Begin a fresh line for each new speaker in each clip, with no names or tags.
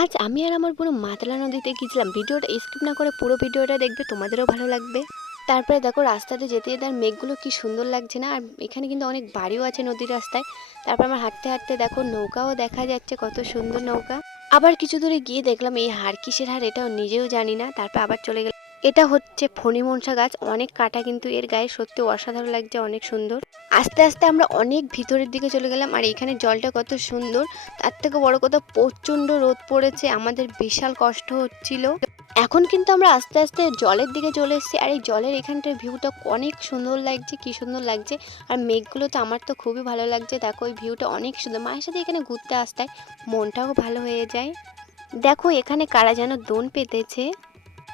আজ আমি আর আমার বোন মাতলা নদীতে গিয়েছিলাম। ভিডিওটা স্কিপ না করে পুরো ভিডিওটা দেখবে, তোমাদেরও ভালো লাগবে। তারপরে দেখো, রাস্তাতে যেতে যেতে আর মেঘগুলো কি সুন্দর লাগছে না? আর এখানে কিন্তু অনেক বাড়িও আছে নদীর রাস্তায়। তারপর আমার হাঁটতে হাঁটতে দেখো, নৌকাও দেখা যাচ্ছে, কত সুন্দর নৌকা। আবার কিছু দূরে গিয়ে দেখলাম, এই হার কিসের হার এটাও নিজেও জানি না। তারপর আবার চলে গেলাম। এটা হচ্ছে ফণিমনসা গাছ। অনেক কাটা কিন্তু এর গায়ে সত্যি অসাধারণ লাগছে, অনেক সুন্দর। আস্তে আস্তে আমরা অনেক ভিতরের দিকে চলে গেলাম আর এখানে জলটা কত সুন্দর। তার থেকে বড় কথা প্রচণ্ড রোদ পড়েছে, আমাদের বিশাল কষ্ট হচ্ছিল। এখন কিন্তু আমরা আস্তে আস্তে জলের দিকে চলে এসেছি আর এই জলের এখানটার ভিউটা অনেক সুন্দর লাগছে, কি সুন্দর লাগছে। আর মেঘগুলো তো আমার তো খুবই ভালো লাগছে। দেখো ওই ভিউটা অনেক সুন্দর। মায়ের সাথে এখানে ঘুরতে আসতে মনটাও ভালো হয়ে যায়। দেখো, এখানে কারা যেন দোন পেতেছে।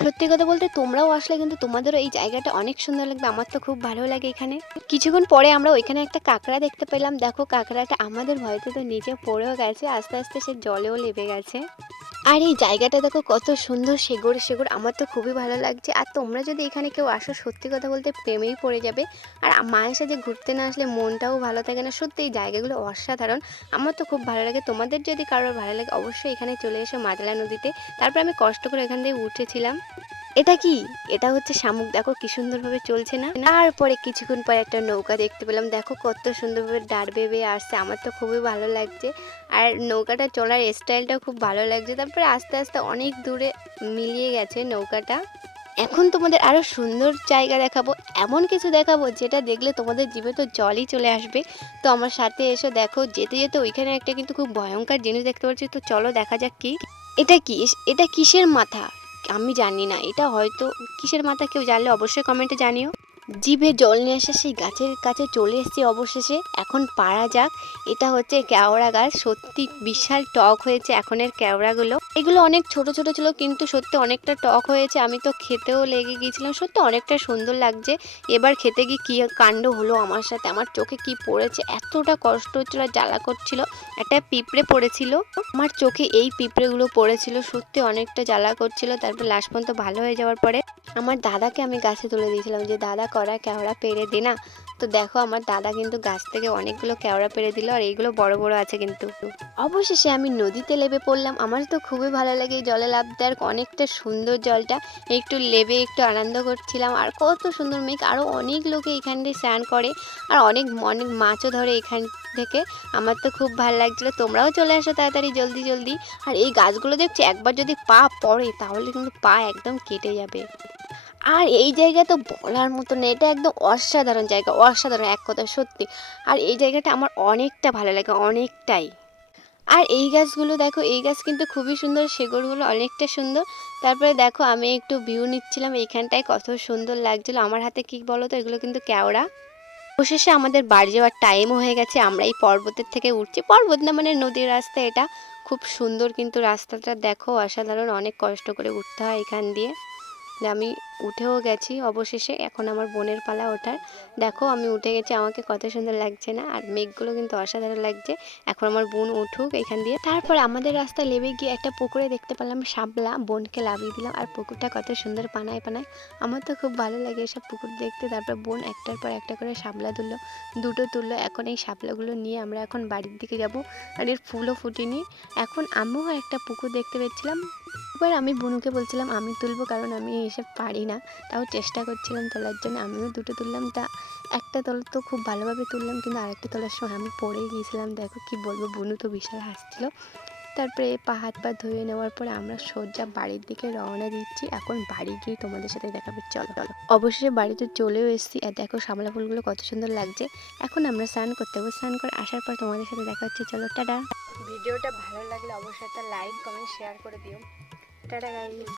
সত্যি কথা বলতে তোমরাও আসলে কিন্তু তোমাদেরও এই জায়গাটা অনেক সুন্দর লাগবে। আমার তো খুব ভালো লাগে এখানে। কিছুক্ষণ পরে আমরা ওইখানে একটা কাঁকড়া দেখতে পেলাম। দেখো, কাঁকড়াটা আমাদের ভয়তে তো নিচে পড়েও গেছে, আস্তে আস্তে সে জলেও লেবে গেছে। আর এই জায়গাটা দেখো কত সুন্দর সেগড় সেগড়। আমার তো খুবই ভালো লাগছে। আর তোমরা যদি এখানে কেউ আসো, সত্যি কথা বলতে প্রেমেই পড়ে যাবে। আর মায়ের সাথে ঘুরতে না আসলে মনটাও ভালো থাকে না। সত্যি এই জায়গাগুলো অসাধারণ। আমার তো খুব ভালো লাগে। তোমাদের যদি কারোর ভালো লাগে, অবশ্যই এখানে চলে এসো মাদলা নদীতে। তারপর আমি কষ্ট করে এখান থেকে উঠেছিলাম। এটা কি? এটা হচ্ছে শামুক। দেখো কি সুন্দরভাবে চলছে না? তারপরে কিছুক্ষণ পরে একটা নৌকা দেখতে পেলাম। দেখো কত সুন্দরভাবে দাঁড় বেবে আসছে। আমার তো খুবই ভালো লাগছে। আর নৌকাটা চলার স্টাইলটাও খুব ভালো লাগছে। তারপরে আস্তে আস্তে অনেক দূরে মিলিয়ে গেছে নৌকাটা। এখন তোমাদের আরও সুন্দর জায়গা দেখাবো। এমন কিছু দেখাবো যেটা দেখলে তোমাদের জীবে তো জলই চলে আসবে। তো আমার সাথে এসো, দেখো যেতে যেতে ওইখানে একটা কিন্তু খুব ভয়ঙ্কর জিনিস দেখতে পাচ্ছি। তো চলো দেখা যাক কি। এটা কি? এটা কিসের মাথা? আমি জানি না, এটা হয়তো কিসের মাথা কেউ জানলে অবশ্যই কমেন্টে জানিও। জিভে জল নিয়ে এসে সেই গাছের কাছে চলে এসেছি অবশেষে। এখন পারা যাক, এটা হচ্ছে কেওড়া গাছ। সত্যি বিশাল টক হয়েছে এখনের কেওড়াগুলো। এগুলো অনেক ছোট ছোট ছিল কিন্তু সত্যি অনেকটা টক হয়েছে। আমি তো খেতেও লেগে গিয়েছিলাম, সত্যি অনেকটা সুন্দর লাগছে। এবার খেতে গিয়ে কী কাণ্ড হলো আমার সাথে? আমার চোখে কি পড়েছে? এতটা কষ্ট হচ্ছিল, জ্বালা করছিল। একটা পিঁপড়ে পড়েছিল। আমার চোখে এই পিঁপড়েগুলো পড়েছিল, সত্যি অনেকটা জ্বালা করছিল। তারপর লাশ পর্যন্ত ভালো হয়ে যাওয়ার পরে আমার দাদাকে আমি গাছে তুলে দিয়েছিলাম যে, দাদা করা কেওড়া পেরে দে না। তো দেখো আমার দাদা কিন্তু গাছ থেকে অনেকগুলো কেওড়া পেরে দিল, আর এইগুলো বড় বড় আছে কিন্তু। অবশেষে আমি নদীতে লেবে পড়লাম। আমার তো খুবই ভালো লাগে এই জলে লাভ দেওয়ার অনেকটা সুন্দর জলটা। একটু লেবে একটু আনন্দ করছিলাম, আর কত সুন্দর মেঘ। আরও অনেক লোকে এখান দিয়ে স্নান করে, আর অনেক অনেক মাছও ধরে এখান থেকে। আমার তো খুব ভালো লাগছিল। তোমরাও চলে আসো তাড়াতাড়ি জলদি জলদি। আর এই গাছগুলো দেখছি একবার যদি পা পড়ে, তাহলে কিন্তু পা একদম কেটে যাবে। আর এই জায়গা তো বলার মতো না এটা একদম অসাধারণ জায়গা, অসাধারণ এক কথা সত্যি। আর এই জায়গাটা আমার অনেকটা ভালো লাগে, অনেকটাই। আর এই গাছগুলো দেখো, এই গাছ কিন্তু খুবই সুন্দর সেগুড়গুলো অনেকটা সুন্দর। তারপরে দেখো, আমি একটু ভিউ নিচ্ছিলাম, এইখানটায় কত সুন্দর লাগছিল। আমার হাতে কী বলো তো এগুলো কিন্তু কেওড়া। অবশেষে আমাদের বাড়ি যাওয়ার টাইমও হয়ে গেছে, আমরা এই পর্বতের থেকে উঠছি। পর্বত না মানে নদীর রাস্তা এটা। খুব সুন্দর কিন্তু রাস্তাটা, দেখো, অসাধারণ, অনেক কষ্ট করে উঠতে হয় এখান দিয়ে। আমি উঠেও গেছি অবশেষে, এখন আমার বোনের পালা ওঠার। দেখো, আমি উঠে গেছি, আমাকে কত সুন্দর লাগছে না? আর মেঘগুলো কিন্তু অসাধারণ লাগছে। এখন আমার বোন উঠুক এখান দিয়ে। তারপরে আমাদের রাস্তা লেবে গিয়ে একটা পুকুরে দেখতে পেলাম শাপলা। বোনকে লাভিয়ে দিলাম। আর পুকুরটা কত সুন্দর পানায় পানায়। আমার তো খুব ভালো লাগে এসব পুকুর দেখতে। তারপর বোন একটার পর একটা করে শাপলা তুললো, দুটো তুললো। এখন এই শাপলাগুলো নিয়ে আমরা এখন বাড়ির দিকে যাব। আর এর ফুলও ফুটিনি। এখন আমিও একটা পুকুর দেখতে পেয়েছিলাম। এবার আমি বুনুকে বলছিলাম, আমি তুলবো কারণ আমি এসব পারি না। তাও চেষ্টা করছিলাম তোলার জন্য। আমিও দুটো তুললাম। তা একটা তোলা তো খুব ভালোভাবে তুললাম, কিন্তু আরেকটা তোলার সময় আমি পড়েই গিয়েছিলাম। দেখো কি বলব, বনু তো বিশাল হাসছিল। তারপরে পা, হাত, পা ধুয়ে নেওয়ার পরে আমরা সোজা বাড়ির দিকে রওনা দিচ্ছি। এখন বাড়ি গিয়ে তোমাদের সাথে দেখাবে। চলো চলো। অবশেষে বাড়িতে চলেও এসেছি। আর দেখো সামলা ফুলগুলো কত সুন্দর লাগছে। এখন আমরা স্নান করতে হবে স্নান করে আসার পর তোমাদের সাথে দেখা হচ্ছে। চলো, টাটা। ভিডিওটা ভালো লাগলে অবশ্যই একটা লাইক, কমেন্ট, শেয়ার করে দিও। Tata guys